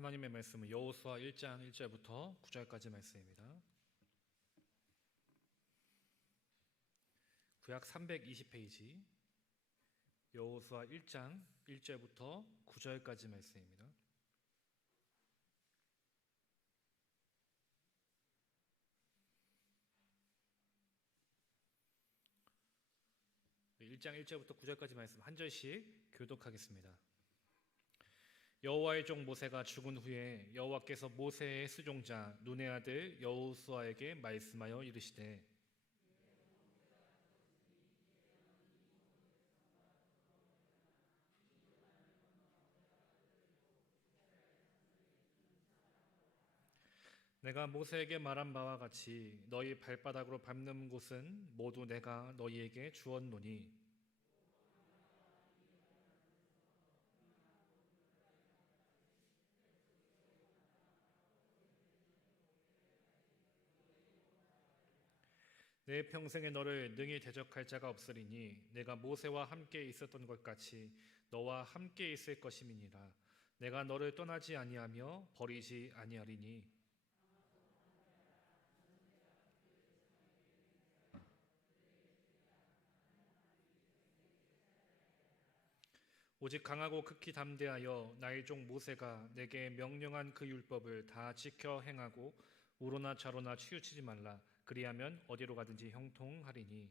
하나님의 말씀은 여호수아 1장 1절부터 9절까지 말씀입니다. 구약 320페이지 여호수아 1장 1절부터 9절까지 말씀입니다. 1장 1절부터 9절까지 말씀 한 절씩 교독하겠습니다. 여호와의 종 모세가 죽은 후에 여호와께서 모세의 수종자 눈의 아들 여호수아에게 말씀하여 이르시되 내가 모세에게 말한 바와 같이 너희 발바닥으로 밟는 곳은 모두 내가 너희에게 주었노니 내 평생에 너를 능히 대적할 자가 없으리니 내가 모세와 함께 있었던 것 같이 너와 함께 있을 것임이니라. 내가 너를 떠나지 아니하며 버리지 아니하리니 오직 강하고 극히 담대하여 나의 종 모세가 내게 명령한 그 율법을 다 지켜 행하고 우로나 좌로나 치우치지 말라. 그리하면 어디로 가든지 형통하리니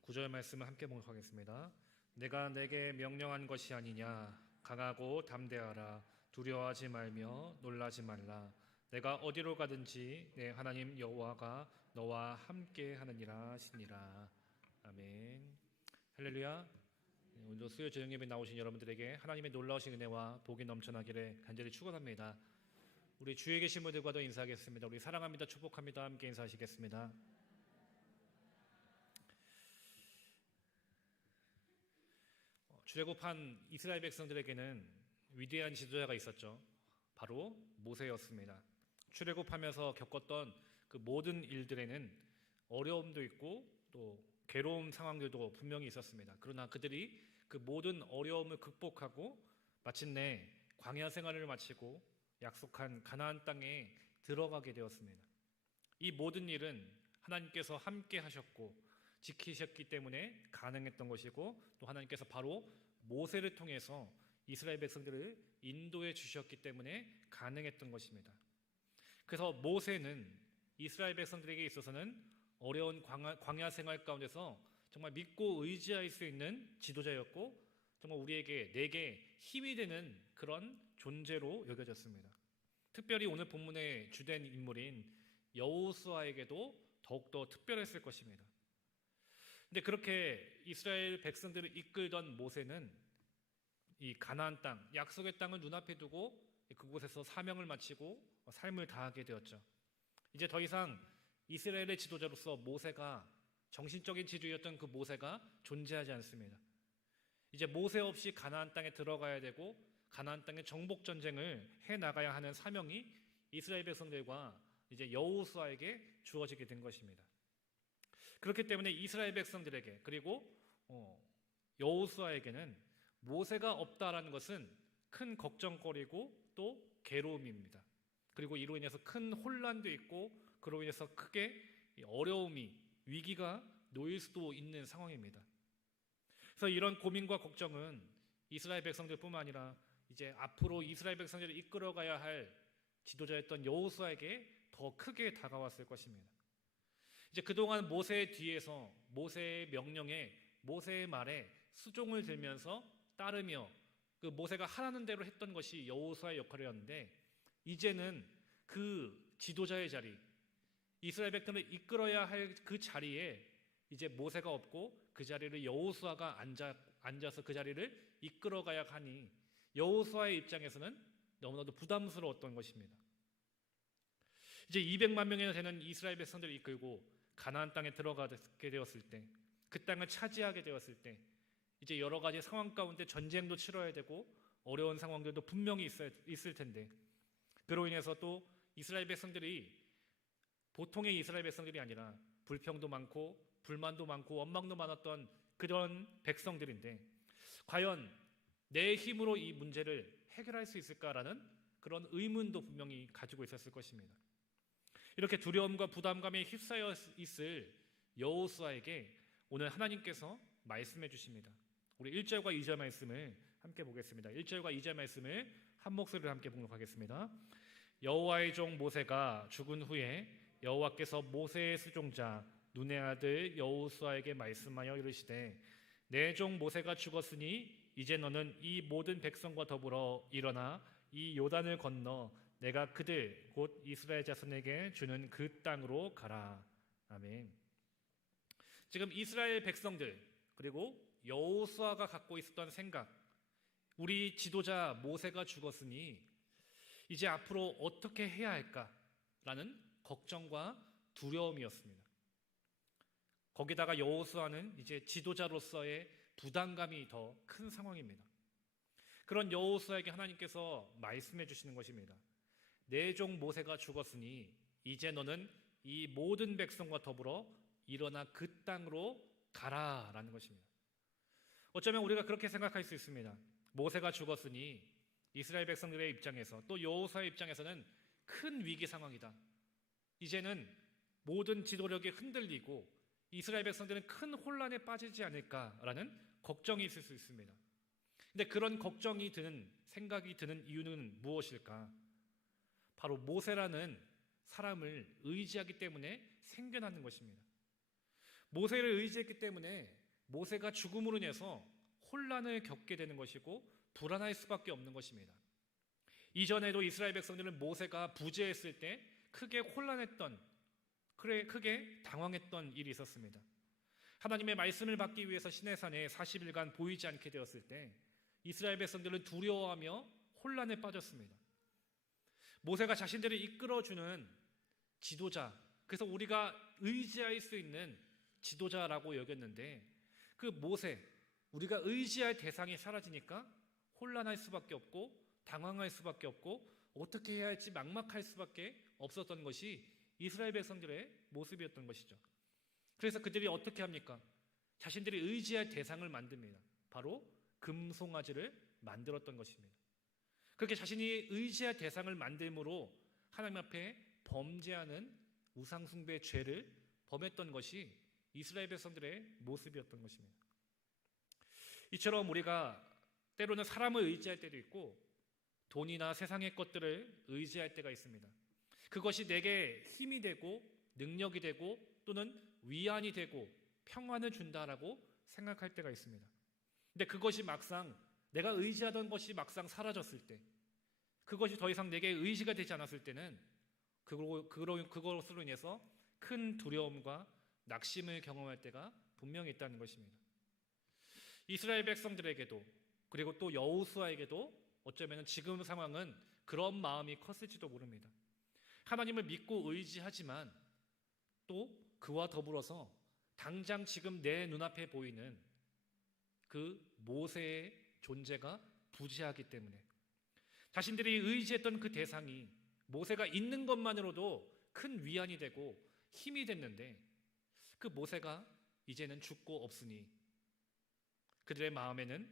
구절 말씀을 함께 봉독하겠습니다. 내가 내게 명령한 것이 아니냐 강하고 담대하라 두려워하지 말며 놀라지 말라 내가 어디로 가든지 내 하나님 여호와가 너와 함께 하느니라 하시니라. 아멘. 할렐루야. 오늘도 수요 저녁 예배 나오신 여러분들에게 하나님의 놀라우신 은혜와 복이 넘쳐나기를 간절히 축원합니다. 우리 주위에 계신 분들과도 인사하겠습니다. 우리 사랑합니다, 축복합니다. 함께 인사하시겠습니다. 출애굽한 이스라엘 백성들에게는 위대한 지도자가 있었죠. 바로 모세였습니다. 출애굽하면서 겪었던 그 모든 일들에는 어려움도 있고 또 괴로운 상황들도 분명히 있었습니다. 그러나 그들이 그 모든 어려움을 극복하고 마침내 광야 생활을 마치고 약속한 가나안 땅에 들어가게 되었습니다. 이 모든 일은 하나님께서 함께 하셨고 지키셨기 때문에 가능했던 것이고 또 하나님께서 바로 모세를 통해서 이스라엘 백성들을 인도해 주셨기 때문에 가능했던 것입니다. 그래서 모세는 이스라엘 백성들에게 있어서는 어려운 광야 생활 가운데서 정말 믿고 의지할 수 있는 지도자였고 정말 내게 힘이 되는 그런 존재로 여겨졌습니다. 특별히 오늘 본문의 주된 인물인 여호수아에게도 더욱더 특별했을 것입니다. 근데 그렇게 이스라엘 백성들을 이끌던 모세는 이 가나안 땅, 약속의 땅을 눈앞에 두고 그곳에서 사명을 마치고 삶을 다하게 되었죠. 이제 더 이상 이스라엘의 지도자로서 모세가 정신적인 지주였던 그 모세가 존재하지 않습니다. 이제 모세 없이 가나안 땅에 들어가야 되고 가나안 땅의 정복 전쟁을 해 나가야 하는 사명이 이스라엘 백성들과 이제 여호수아에게 주어지게 된 것입니다. 그렇기 때문에 이스라엘 백성들에게 그리고 여호수아에게는 모세가 없다라는 것은 큰 걱정거리고 또 괴로움입니다. 그리고 이로 인해서 큰 혼란도 있고 그로 인해서 크게 어려움이 위기가 놓일 수도 있는 상황입니다. 그래서 이런 고민과 걱정은 이스라엘 백성들뿐만 아니라 이제 앞으로 이스라엘 백성들을 이끌어가야 할 지도자였던 여호수아에게 더 크게 다가왔을 것입니다. 이제 그동안 모세의 뒤에서 모세의 명령에 모세의 말에 수종을 들면서 따르며 그 모세가 하라는 대로 했던 것이 여호수아의 역할이었는데 이제는 그 지도자의 자리, 이스라엘 백성을 이끌어야 할 그 자리에 이제 모세가 없고 그 자리를 여호수아가 앉아서 그 자리를 이끌어가야 하니 여호수아의 입장에서는 너무나도 부담스러웠던 것입니다. 이제 200만 명이나 되는 이스라엘 백성들을 이끌고 가나안 땅에 들어가게 되었을 때, 그 땅을 차지하게 되었을 때 이제 여러 가지 상황 가운데 전쟁도 치러야 되고 어려운 상황들도 분명히 있을 텐데 그로 인해서 또 이스라엘 백성들이 보통의 이스라엘 백성들이 아니라 불평도 많고 불만도 많고 원망도 많았던 그런 백성들인데 과연 내 힘으로 이 문제를 해결할 수 있을까라는 그런 의문도 분명히 가지고 있었을 것입니다. 이렇게 두려움과 부담감에 휩싸여 있을 여호수아에게 오늘 하나님께서 말씀해 주십니다. 우리 1절과 2절 말씀을 함께 보겠습니다. 1절과 2절 말씀을 한 목소리로 함께 봉독하겠습니다. 여호와의 종 모세가 죽은 후에 여호와께서 모세의 수종자 눈의 아들 여호수아에게 말씀하여 이르시되 내 종 모세가 죽었으니 이제 너는 이 모든 백성과 더불어 일어나 이 요단을 건너 내가 그들 곧 이스라엘 자손에게 주는 그 땅으로 가라. 아멘. 지금 이스라엘 백성들 그리고 여호수아가 갖고 있었던 생각, 우리 지도자 모세가 죽었으니 이제 앞으로 어떻게 해야 할까라는 걱정과 두려움이었습니다. 거기다가 여호수아는 이제 지도자로서의 부담감이 더 큰 상황입니다. 그런 여호수아에게 하나님께서 말씀해 주시는 것입니다. 내 종 모세가 죽었으니 이제 너는 이 모든 백성과 더불어 일어나 그 땅으로 가라라는 것입니다. 어쩌면 우리가 그렇게 생각할 수 있습니다. 모세가 죽었으니 이스라엘 백성들의 입장에서 또 여호수아의 입장에서는 큰 위기 상황이다. 이제는 모든 지도력이 흔들리고 이스라엘 백성들은 큰 혼란에 빠지지 않을까라는 걱정이 있을 수 있습니다. 근데 그런 걱정이 드는, 생각이 드는 이유는 무엇일까? 바로 모세라는 사람을 의지하기 때문에 생겨나는 것입니다. 모세를 의지했기 때문에 모세가 죽음으로 인해서 혼란을 겪게 되는 것이고 불안할 수밖에 없는 것입니다. 이전에도 이스라엘 백성들은 모세가 부재했을 때 크게 혼란했던, 크게 당황했던 일이 있었습니다. 하나님의 말씀을 받기 위해서 시내산에 40일간 보이지 않게 되었을 때 이스라엘 백성들은 두려워하며 혼란에 빠졌습니다. 모세가 자신들을 이끌어주는 지도자, 그래서 우리가 의지할 수 있는 지도자라고 여겼는데 그 모세, 우리가 의지할 대상이 사라지니까 혼란할 수밖에 없고 당황할 수밖에 없고 어떻게 해야 할지 막막할 수밖에 없었던 것이 이스라엘 백성들의 모습이었던 것이죠. 그래서 그들이 어떻게 합니까? 자신들이 의지할 대상을 만듭니다. 바로 금송아지를 만들었던 것입니다. 그렇게 자신이 의지할 대상을 만듦으로 하나님 앞에 범죄하는 우상숭배의 죄를 범했던 것이 이스라엘 백성들의 모습이었던 것입니다. 이처럼 우리가 때로는 사람을 의지할 때도 있고 돈이나 세상의 것들을 의지할 때가 있습니다. 그것이 내게 힘이 되고 능력이 되고 또는 위안이 되고 평안을 준다라고 생각할 때가 있습니다. 근데 그것이 막상 내가 의지하던 것이 막상 사라졌을 때, 그것이 더 이상 내게 의지가 되지 않았을 때는 그것으로 인해서 큰 두려움과 낙심을 경험할 때가 분명히 있다는 것입니다. 이스라엘 백성들에게도 그리고 또 여호수아에게도 어쩌면 지금 상황은 그런 마음이 컸을지도 모릅니다. 하나님을 믿고 의지하지만 또 그와 더불어서 당장 지금 내 눈앞에 보이는 그 모세의 존재가 부재하기 때문에 자신들이 의지했던 그 대상이 모세가 있는 것만으로도 큰 위안이 되고 힘이 됐는데 그 모세가 이제는 죽고 없으니 그들의 마음에는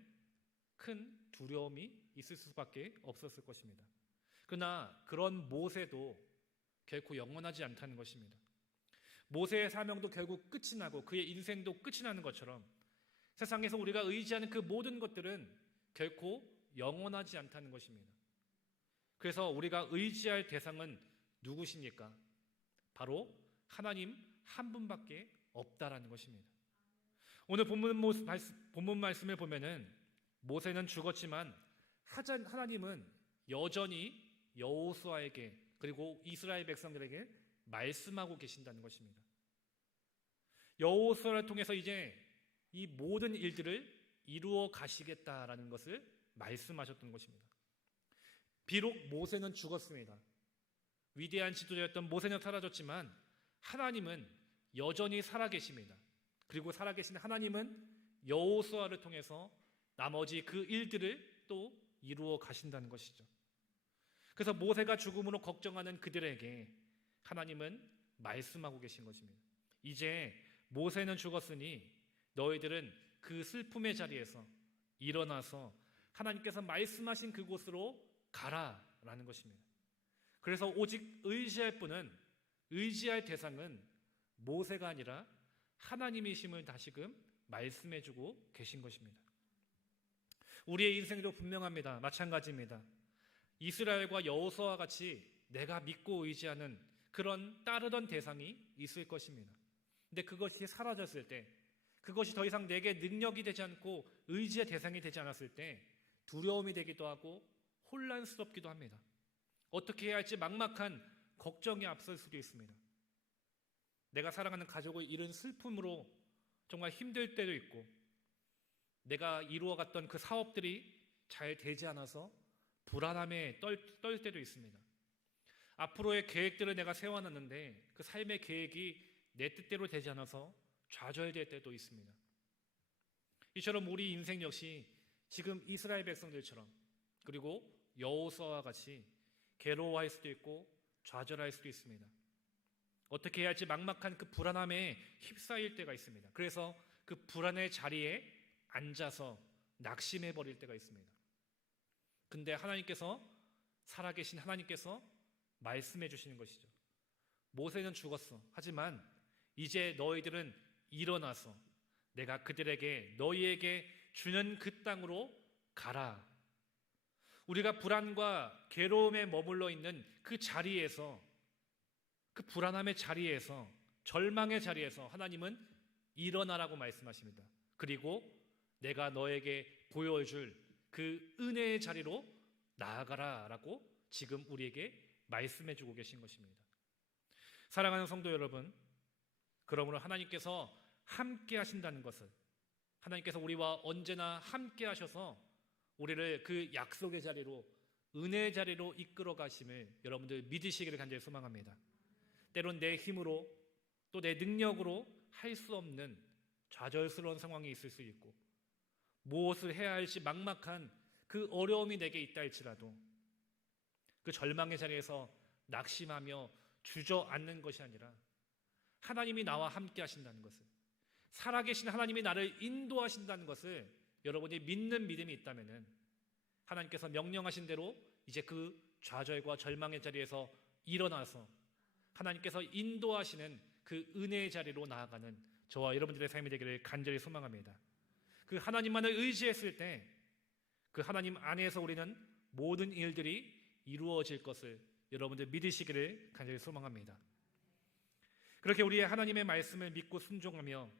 큰 두려움이 있을 수밖에 없었을 것입니다. 그러나 그런 모세도 결코 영원하지 않다는 것입니다. 모세의 사명도 결국 끝이 나고 그의 인생도 끝이 나는 것처럼 세상에서 우리가 의지하는 그 모든 것들은 결코 영원하지 않다는 것입니다. 그래서 우리가 의지할 대상은 누구십니까? 바로 하나님 한 분밖에 없다라는 것입니다. 오늘 본문 말씀을 보면은 모세는 죽었지만 하나님은 여전히 여호수아에게 그리고 이스라엘 백성들에게 말씀하고 계신다는 것입니다. 여호수아를 통해서 이제 이 모든 일들을 이루어 가시겠다라는 것을 말씀하셨던 것입니다. 비록 모세는 죽었습니다. 위대한 지도자였던 모세는 사라졌지만 하나님은 여전히 살아계십니다. 그리고 살아계신 하나님은 여호수아를 통해서 나머지 그 일들을 또 이루어 가신다는 것이죠. 그래서 모세가 죽음으로 걱정하는 그들에게 하나님은 말씀하고 계신 것입니다. 이제 모세는 죽었으니 너희들은 그 슬픔의 자리에서 일어나서 하나님께서 말씀하신 그곳으로 가라라는 것입니다. 그래서 오직 의지할 분은, 의지할 대상은 모세가 아니라 하나님이심을 다시금 말씀해주고 계신 것입니다. 우리의 인생도 분명합니다. 마찬가지입니다. 이스라엘과 여호수아와 같이 내가 믿고 의지하는 그런 따르던 대상이 있을 것입니다. 근데 그것이 사라졌을 때, 그것이 더 이상 내게 능력이 되지 않고 의지의 대상이 되지 않았을 때 두려움이 되기도 하고 혼란스럽기도 합니다. 어떻게 해야 할지 막막한 걱정이 앞설 수도 있습니다. 내가 사랑하는 가족을 잃은 슬픔으로 정말 힘들 때도 있고, 내가 이루어갔던 그 사업들이 잘 되지 않아서 불안함에 떨 때도 있습니다. 앞으로의 계획들을 내가 세워놨는데 그 삶의 계획이 내 뜻대로 되지 않아서 좌절될 때도 있습니다. 이처럼 우리 인생 역시 지금 이스라엘 백성들처럼, 그리고 여호수아와 같이 괴로워할 수도 있고 좌절할 수도 있습니다. 어떻게 해야 할지 막막한 그 불안함에 휩싸일 때가 있습니다. 그래서 그 불안의 자리에 앉아서 낙심해 버릴 때가 있습니다. 근데 하나님께서, 살아계신 하나님께서 말씀해 주시는 것이죠. 모세는 죽었어. 하지만 이제 너희들은 일어나서 내가 그들에게, 너희에게 주는 그 땅으로 가라. 우리가 불안과 괴로움에 머물러 있는 그 자리에서, 그 불안함의 자리에서, 절망의 자리에서 하나님은 일어나라고 말씀하십니다. 그리고 내가 너에게 보여줄 그 은혜의 자리로 나아가라 라고 지금 우리에게 말씀해 주고 계신 것입니다. 사랑하는 성도 여러분, 그러므로 하나님께서 함께 하신다는 것을, 하나님께서 우리와 언제나 함께 하셔서 우리를 그 약속의 자리로, 은혜의 자리로 이끌어 가심을 여러분들 믿으시기를 간절히 소망합니다. 때론 내 힘으로 또 내 능력으로 할 수 없는 좌절스러운 상황이 있을 수 있고, 무엇을 해야 할지 막막한 그 어려움이 내게 있다 할지라도 그 절망의 자리에서 낙심하며 주저앉는 것이 아니라 하나님이 나와 함께 하신다는 것을, 살아계신 하나님이 나를 인도하신다는 것을 여러분이 믿는 믿음이 있다면 하나님께서 명령하신 대로 이제 그 좌절과 절망의 자리에서 일어나서 하나님께서 인도하시는 그 은혜의 자리로 나아가는 저와 여러분들의 삶이 되기를 간절히 소망합니다. 그 하나님만을 의지했을 때 그 하나님 안에서 우리는 모든 일들이 이루어질 것을 여러분들 믿으시기를 간절히 소망합니다. 그렇게 우리의 하나님의 말씀을 믿고 순종하며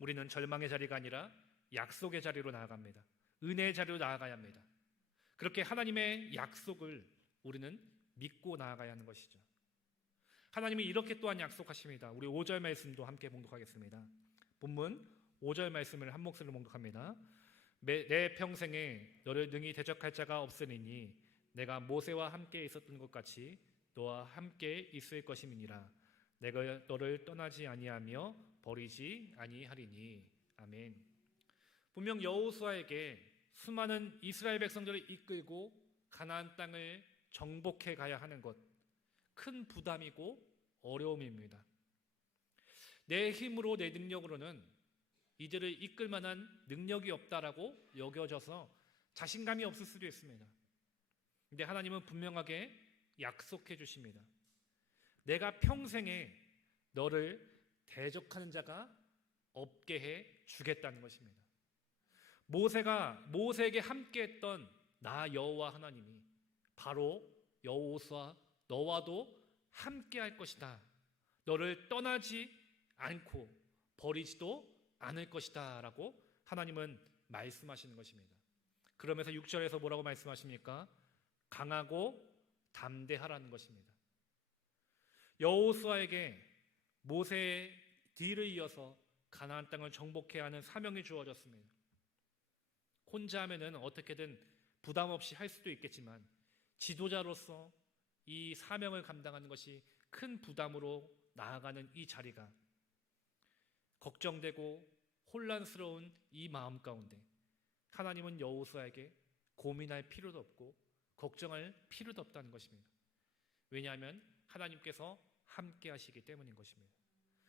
우리는 절망의 자리가 아니라 약속의 자리로 나아갑니다. 은혜의 자리로 나아가야 합니다. 그렇게 하나님의 약속을 우리는 믿고 나아가야 하는 것이죠. 하나님이 이렇게 또한 약속하십니다. 우리 5절 말씀도 함께 봉독하겠습니다. 본문 5절 말씀을 한 목소리로 봉독합니다. 내 평생에 너를 능히 대적할 자가 없으리니 내가 모세와 함께 있었던 것 같이 너와 함께 있을 것임이니라. 내가 너를 떠나지 아니하며 버리지 아니하리니. 아멘. 분명 여호수아에게 수많은 이스라엘 백성들을 이끌고 가나안 땅을 정복해 가야 하는 것, 큰 부담이고 어려움입니다. 내 힘으로, 내 능력으로는 이들을 이끌 만한 능력이 없다라고 여겨져서 자신감이 없을 수도 있습니다. 근데 하나님은 분명하게 약속해 주십니다. 내가 평생에 너를 대적하는 자가 없게 해 주겠다는 것입니다. 모세에게 함께했던 나 여호와 하나님이 바로 여호수아 너와도 함께할 것이다. 너를 떠나지 않고 버리지도 않을 것이다 라고 하나님은 말씀하시는 것입니다. 그러면서 6절에서 뭐라고 말씀하십니까? 강하고 담대하라는 것입니다. 여호수아에게 모세의 뒤를 이어서 가나안 땅을 정복해야 하는 사명이 주어졌습니다. 혼자 하면은 어떻게든 부담 없이 할 수도 있겠지만 지도자로서 이 사명을 감당하는 것이 큰 부담으로 나아가는 이 자리가 걱정되고 혼란스러운 이 마음 가운데 하나님은 여호수아에게 고민할 필요도 없고 걱정할 필요도 없다는 것입니다. 왜냐하면 하나님께서 함께 하시기 때문인 것입니다.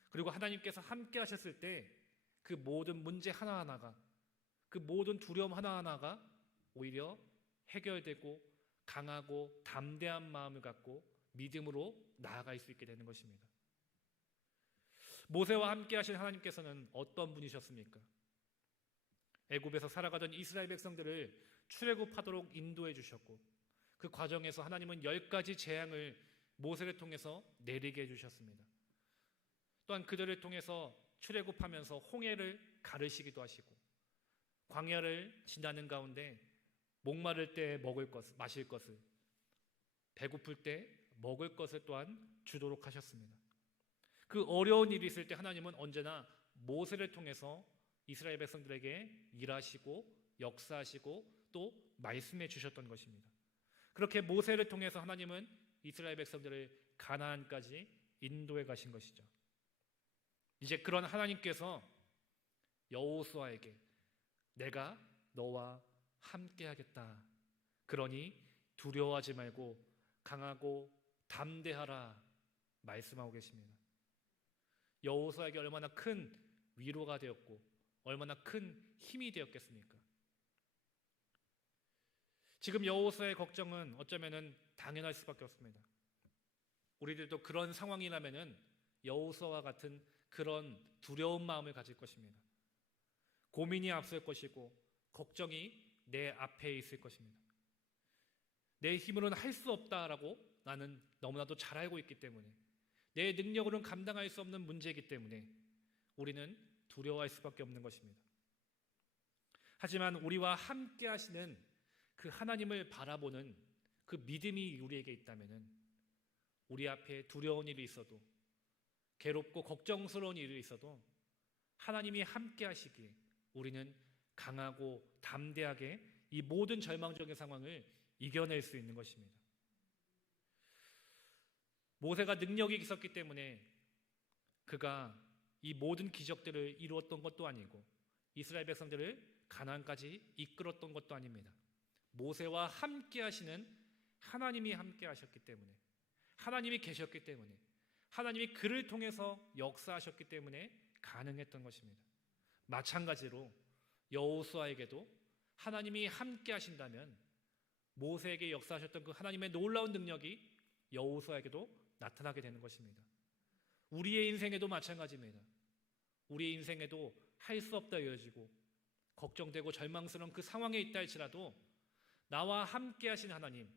그리고 하나님께서 함께 하셨을 때 그 모든 문제 하나하나가, 그 모든 두려움 하나하나가 오히려 해결되고 강하고 담대한 마음을 갖고 믿음으로 나아갈 수 있게 되는 것입니다. 모세와 함께 하신 하나님께서는 어떤 분이셨습니까? 애굽에서 살아가던 이스라엘 백성들을 출애굽하도록 인도해 주셨고, 그 과정에서 하나님은 10가지 재앙을 모세를 통해서 내리게 해주셨습니다. 또한 그들을 통해서 출애굽하면서 홍해를 가르시기도 하시고, 광야를 지나는 가운데 목마를 때 먹을 것, 마실 것을, 배고플 때 먹을 것을 또한 주도록 하셨습니다. 그 어려운 일이 있을 때 하나님은 언제나 모세를 통해서 이스라엘 백성들에게 일하시고 역사하시고 또 말씀해 주셨던 것입니다. 그렇게 모세를 통해서 하나님은 이스라엘 백성들을 가나안까지 인도해 가신 것이죠. 이제 그런 하나님께서 여호수아에게 내가 너와 함께 하겠다, 그러니 두려워하지 말고 강하고 담대하라 말씀하고 계십니다. 여호수아에게 얼마나 큰 위로가 되었고 얼마나 큰 힘이 되었겠습니까? 지금 여호수아의 걱정은 어쩌면은 당연할 수밖에 없습니다. 우리들도 그런 상황이라면은 여호수아와 같은 그런 두려운 마음을 가질 것입니다. 고민이 앞설 것이고 걱정이 내 앞에 있을 것입니다. 내 힘으로는 할 수 없다라고 나는 너무나도 잘 알고 있기 때문에, 내 능력으로는 감당할 수 없는 문제이기 때문에 우리는 두려워할 수밖에 없는 것입니다. 하지만 우리와 함께 하시는 그 하나님을 바라보는 그 믿음이 우리에게 있다면은, 우리 앞에 두려운 일이 있어도, 괴롭고 걱정스러운 일이 있어도 하나님이 함께 하시기에 우리는 강하고 담대하게 이 모든 절망적인 상황을 이겨낼 수 있는 것입니다. 모세가 능력이 있었기 때문에 그가 이 모든 기적들을 이루었던 것도 아니고 이스라엘 백성들을 가나안까지 이끌었던 것도 아닙니다. 모세와 함께 하시는 하나님이 함께 하셨기 때문에, 하나님이 계셨기 때문에, 하나님이 그를 통해서 역사하셨기 때문에 가능했던 것입니다. 마찬가지로 여호수아에게도 하나님이 함께 하신다면 모세에게 역사하셨던 그 하나님의 놀라운 능력이 여호수아에게도 나타나게 되는 것입니다. 우리의 인생에도 마찬가지입니다. 우리의 인생에도 할 수 없다 여겨지고 걱정되고 절망스러운 그 상황에 있다 할지라도 나와 함께 하신 하나님,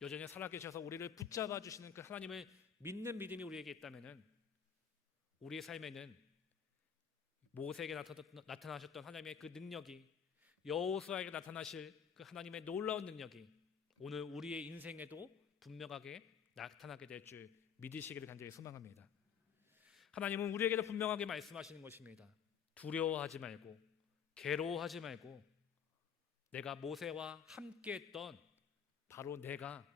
여전히 살아계셔서 우리를 붙잡아 주시는 그 하나님을 믿는 믿음이 우리에게 있다면 우리의 삶에는 모세에게 나타나셨던 하나님의 그 능력이, 여호수아에게 나타나실 그 하나님의 놀라운 능력이 오늘 우리의 인생에도 분명하게 나타나게 될 줄 믿으시기를 간절히 소망합니다. 하나님은 우리에게도 분명하게 말씀하시는 것입니다. 두려워하지 말고 괴로워하지 말고 내가 모세와 함께했던 바로 내가,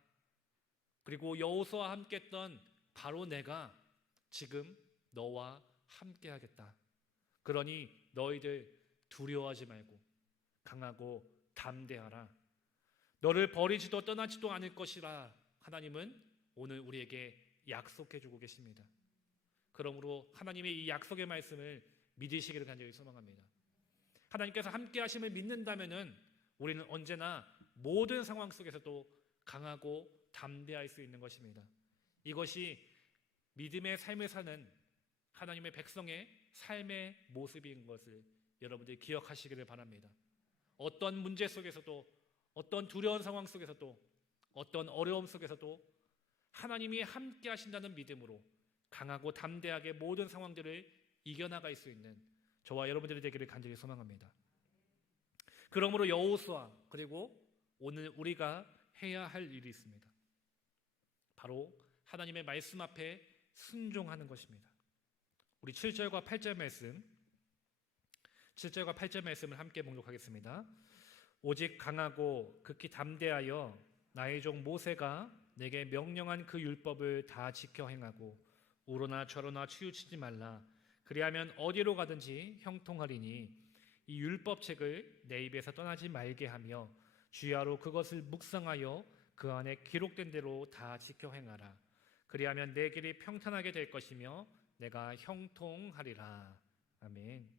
그리고 여호수아와 함께했던 바로 내가 지금 너와 함께하겠다. 그러니 너희들 두려워하지 말고 강하고 담대하라. 너를 버리지도 떠나지도 않을 것이라 하나님은 오늘 우리에게 약속해 주고 계십니다. 그러므로 하나님의 이 약속의 말씀을 믿으시기를 간절히 소망합니다. 하나님께서 함께 하심을 믿는다면은 우리는 언제나 모든 상황 속에서도 강하고 담대할 수 있는 것입니다. 이것이 믿음의 삶을 사는 하나님의 백성의 삶의 모습인 것을 여러분들이 기억하시기를 바랍니다. 어떤 문제 속에서도, 어떤 두려운 상황 속에서도, 어떤 어려움 속에서도 하나님이 함께 하신다는 믿음으로 강하고 담대하게 모든 상황들을 이겨나갈 수 있는 저와 여러분들이 되기를 간절히 소망합니다. 그러므로 여호수아, 그리고 오늘 우리가 해야 할 일이 있습니다. 바로 하나님의 말씀 앞에 순종하는 것입니다. 우리 7절과 8절 말씀, 7절과 8절 말씀을 함께 봉독하겠습니다. 오직 강하고 극히 담대하여 나의 종 모세가 내게 명령한 그 율법을 다 지켜 행하고 우로나 좌로나 치우치지 말라. 그리하면 어디로 가든지 형통하리니 이 율법책을 내 입에서 떠나지 말게 하며 주야로 그것을 묵상하여 그 안에 기록된 대로 다 지켜 행하라. 그리하면 내 길이 평탄하게 될 것이며 내가 형통하리라. 아멘.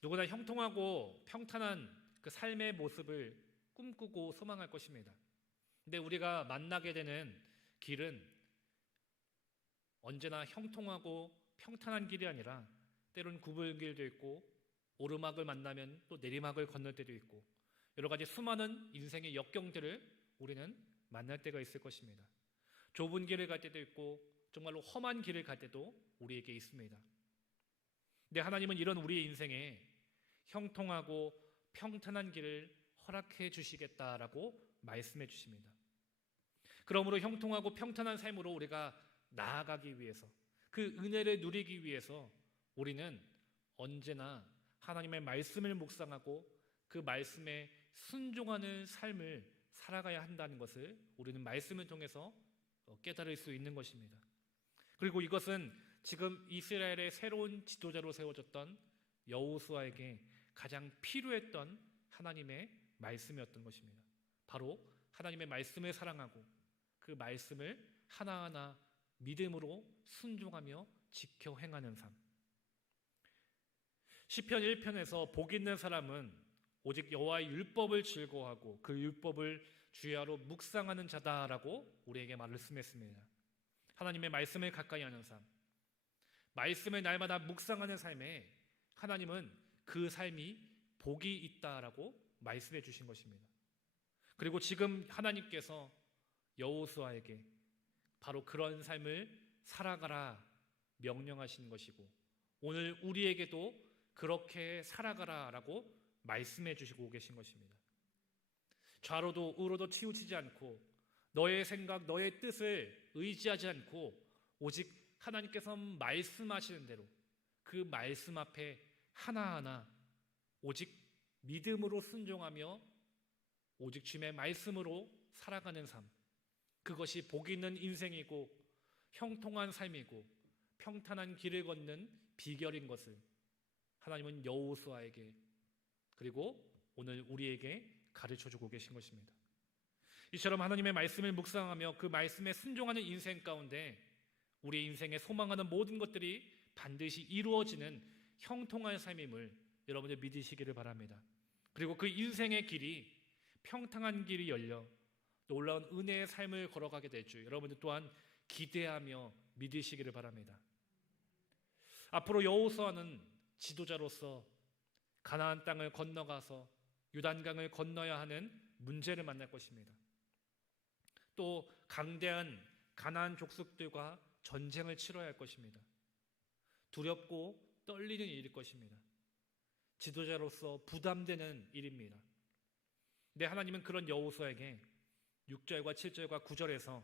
누구나 형통하고 평탄한 그 삶의 모습을 꿈꾸고 소망할 것입니다. 근데 우리가 만나게 되는 길은 언제나 형통하고 평탄한 길이 아니라 때로는 굽은 길도 있고 오르막을 만나면 또 내리막을 건널 때도 있고 여러 가지 수많은 인생의 역경들을 우리는 만날 때가 있을 것입니다. 좁은 길을 갈 때도 있고 정말로 험한 길을 갈 때도 우리에게 있습니다. 근데 하나님은 이런 우리의 인생에 형통하고 평탄한 길을 허락해 주시겠다라고 말씀해 주십니다. 그러므로 형통하고 평탄한 삶으로 우리가 나아가기 위해서 그 은혜를 누리기 위해서 우리는 언제나 하나님의 말씀을 묵상하고 그 말씀에 순종하는 삶을 살아가야 한다는 것을 우리는 말씀을 통해서 깨달을 수 있는 것입니다. 그리고 이것은 지금 이스라엘의 새로운 지도자로 세워졌던 여호수아에게 가장 필요했던 하나님의 말씀이었던 것입니다. 바로 하나님의 말씀을 사랑하고 그 말씀을 하나하나 믿음으로 순종하며 지켜 행하는 삶. 시편 1편에서 복 있는 사람은 오직 여호와의 율법을 즐거워하고 그 율법을 주야로 묵상하는 자다라고 우리에게 말씀했습니다. 하나님의 말씀을 가까이 하는 삶, 말씀을 날마다 묵상하는 삶에 하나님은 그 삶이 복이 있다라고 말씀해 주신 것입니다. 그리고 지금 하나님께서 여호수아에게 바로 그런 삶을 살아가라 명령하신 것이고 오늘 우리에게도 그렇게 살아가라라고 말씀해 주시고 계신 것입니다. 좌로도 우로도 치우치지 않고 너의 생각, 너의 뜻을 의지하지 않고 오직 하나님께서 말씀하시는 대로 그 말씀 앞에 하나하나 오직 믿음으로 순종하며 오직 주님의 말씀으로 살아가는 삶, 그것이 복 있는 인생이고 형통한 삶이고 평탄한 길을 걷는 비결인 것을 하나님은 여호수아에게 그리고 오늘 우리에게 가르쳐주고 계신 것입니다. 이처럼 하나님의 말씀을 묵상하며 그 말씀에 순종하는 인생 가운데 우리 인생에 소망하는 모든 것들이 반드시 이루어지는 형통한 삶임을 여러분들 믿으시기를 바랍니다. 그리고 그 인생의 길이 평탄한 길이 열려 놀라운 은혜의 삶을 걸어가게 될 줄 여러분들 또한 기대하며 믿으시기를 바랍니다. 앞으로 여호수아는 지도자로서 가나안 땅을 건너가서 요단강을 건너야 하는 문제를 만날 것입니다. 또 강대한 가나안 족속들과 전쟁을 치러야 할 것입니다. 두렵고 떨리는 일일 것입니다. 지도자로서 부담되는 일입니다. 근데 하나님은 그런 여호수아에게 6절과 7절과 9절에서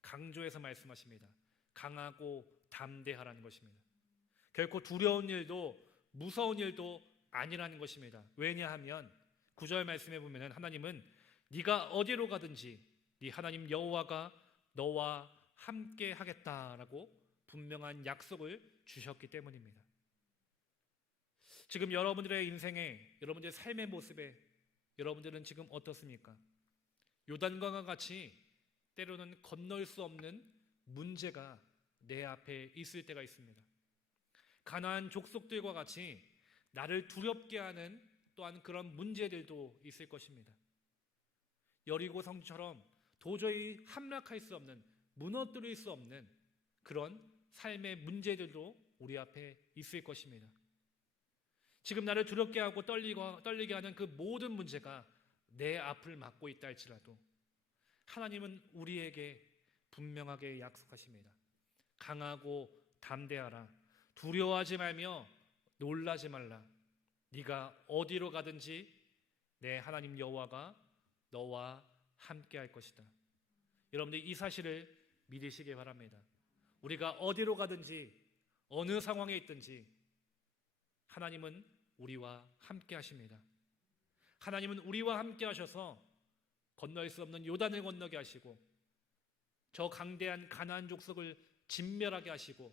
강조해서 말씀하십니다. 강하고 담대하라는 것입니다. 결코 두려운 일도 무서운 일도 아니라는 것입니다. 왜냐하면 9절 말씀해 보면 하나님은 네가 어디로 가든지 네 하나님 여호와가 너와 함께 하겠다라고 분명한 약속을 주셨기 때문입니다. 지금 여러분들의 인생에 여러분들의 삶의 모습에 여러분들은 지금 어떻습니까? 요단강과 같이 때로는 건널 수 없는 문제가 내 앞에 있을 때가 있습니다. 가나안 족속들과 같이 나를 두렵게 하는 또한 그런 문제들도 있을 것입니다. 여리고 성처럼 도저히 함락할 수 없는, 무너뜨릴 수 없는 그런 삶의 문제들도 우리 앞에 있을 것입니다. 지금 나를 두렵게 하고 떨리게 하는 그 모든 문제가 내 앞을 막고 있다 할지라도 하나님은 우리에게 분명하게 약속하십니다. 강하고 담대하라. 두려워하지 말며 놀라지 말라. 네가 어디로 가든지 내 하나님 여호와가 너와 함께 할 것이다. 여러분들 이 사실을 믿으시기 바랍니다. 우리가 어디로 가든지 어느 상황에 있든지 하나님은 우리와 함께 하십니다. 하나님은 우리와 함께 하셔서 건널 수 없는 요단을 건너게 하시고 저 강대한 가나안 족속을 진멸하게 하시고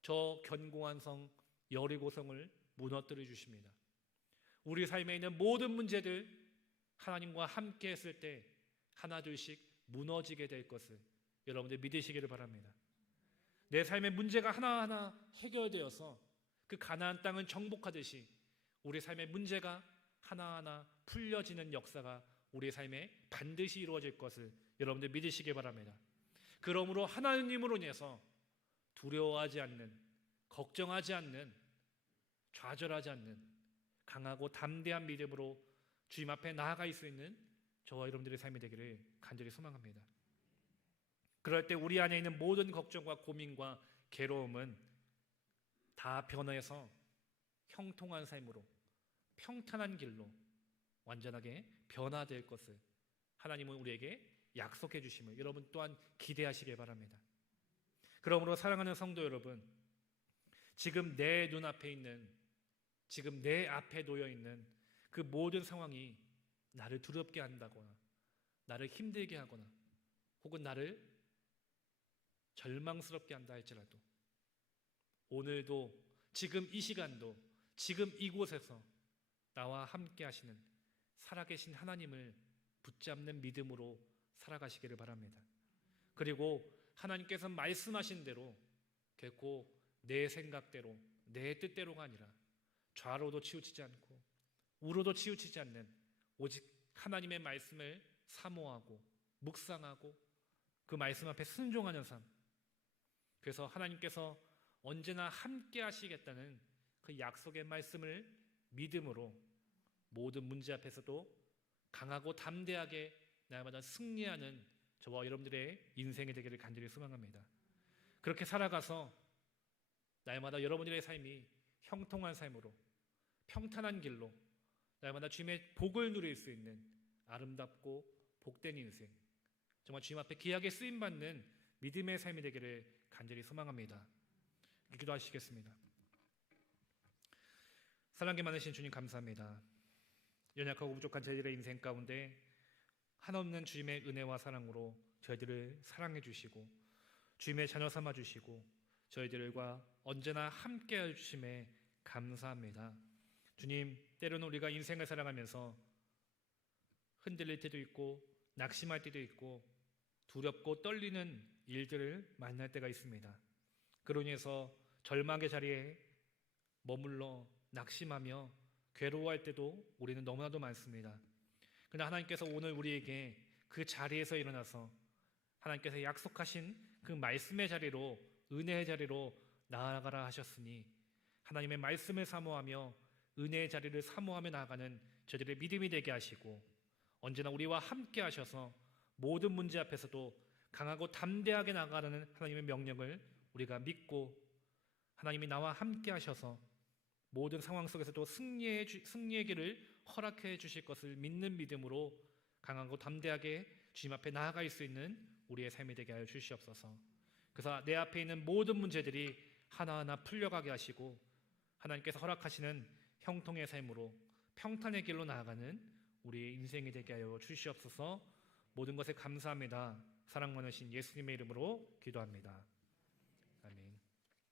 저 견고한 성 여리고성을 무너뜨려 주십니다. 우리 삶에 있는 모든 문제들 하나님과 함께 했을 때 하나둘씩 무너지게 될 것을 여러분들 믿으시기를 바랍니다. 내 삶의 문제가 하나하나 해결되어서 그 가나안 땅은 정복하듯이 우리 삶의 문제가 하나하나 풀려지는 역사가 우리 삶에 반드시 이루어질 것을 여러분들 믿으시기 바랍니다. 그러므로 하나님으로 인해서 두려워하지 않는, 걱정하지 않는, 좌절하지 않는 강하고 담대한 믿음으로 주님 앞에 나아갈 수 있는 저와 여러분들의 삶이 되기를 간절히 소망합니다. 그럴 때 우리 안에 있는 모든 걱정과 고민과 괴로움은 다 변해서 형통한 삶으로, 평탄한 길로 완전하게 변화될 것을 하나님은 우리에게 약속해 주심을 여러분 또한 기대하시길 바랍니다. 그러므로 사랑하는 성도 여러분, 지금 내 눈앞에 있는, 지금 내 앞에 놓여 있는 그 모든 상황이 나를 두렵게 한다거나 나를 힘들게 하거나 혹은 나를 절망스럽게 한다 할지라도 오늘도, 지금 이 시간도, 지금 이곳에서 나와 함께 하시는 살아계신 하나님을 붙잡는 믿음으로 살아가시기를 바랍니다. 그리고 하나님께서 말씀하신 대로 결코 내 생각대로, 내 뜻대로가 아니라 좌로도 치우치지 않고 우로도 치우치지 않는 오직 하나님의 말씀을 사모하고 묵상하고 그 말씀 앞에 순종하는 삶, 그래서 하나님께서 언제나 함께 하시겠다는 그 약속의 말씀을 믿음으로 모든 문제 앞에서도 강하고 담대하게 날마다 승리하는 저와 여러분들의 인생이 되기를 간절히 소망합니다. 그렇게 살아가서 날마다 여러분들의 삶이 형통한 삶으로, 평탄한 길로 날마다 주님의 복을 누릴 수 있는 아름답고 복된 인생, 정말 주님 앞에 귀하게 쓰임받는 믿음의 삶이 되기를 간절히 소망합니다. 기도하시겠습니다. 사랑이 많으신 주님 감사합니다. 연약하고 부족한 저희들의 인생 가운데 한없는 주님의 은혜와 사랑으로 저희들을 사랑해 주시고 주님의 자녀 삼아 주시고 저희들과 언제나 함께 해 주심에 감사합니다. 주님, 때로는 우리가 인생을 살아가면서 흔들릴 때도 있고 낙심할 때도 있고 두렵고 떨리는 일들을 만날 때가 있습니다. 그로 인해서 절망의 자리에 머물러 낙심하며 괴로워할 때도 우리는 너무나도 많습니다. 그러나 하나님께서 오늘 우리에게 그 자리에서 일어나서 하나님께서 약속하신 그 말씀의 자리로, 은혜의 자리로 나아가라 하셨으니 하나님의 말씀을 사모하며 은혜의 자리를 사모하며 나아가는 저들의 믿음이 되게 하시고 언제나 우리와 함께 하셔서 모든 문제 앞에서도 강하고 담대하게 나아가는 하나님의 명령을 우리가 믿고 하나님이 나와 함께 하셔서 모든 상황 속에서도 승리의 길을 허락해 주실 것을 믿는 믿음으로 강하고 담대하게 주님 앞에 나아갈 수 있는 우리의 삶이 되게 하여 주시옵소서. 그래서 내 앞에 있는 모든 문제들이 하나하나 풀려가게 하시고 하나님께서 허락하시는 형통의 삶으로 평탄의 길로 나아가는 우리의 인생이 되게 하여 주시옵소서. 모든 것에 감사합니다. 사랑 많으신 예수님의 이름으로 기도합니다.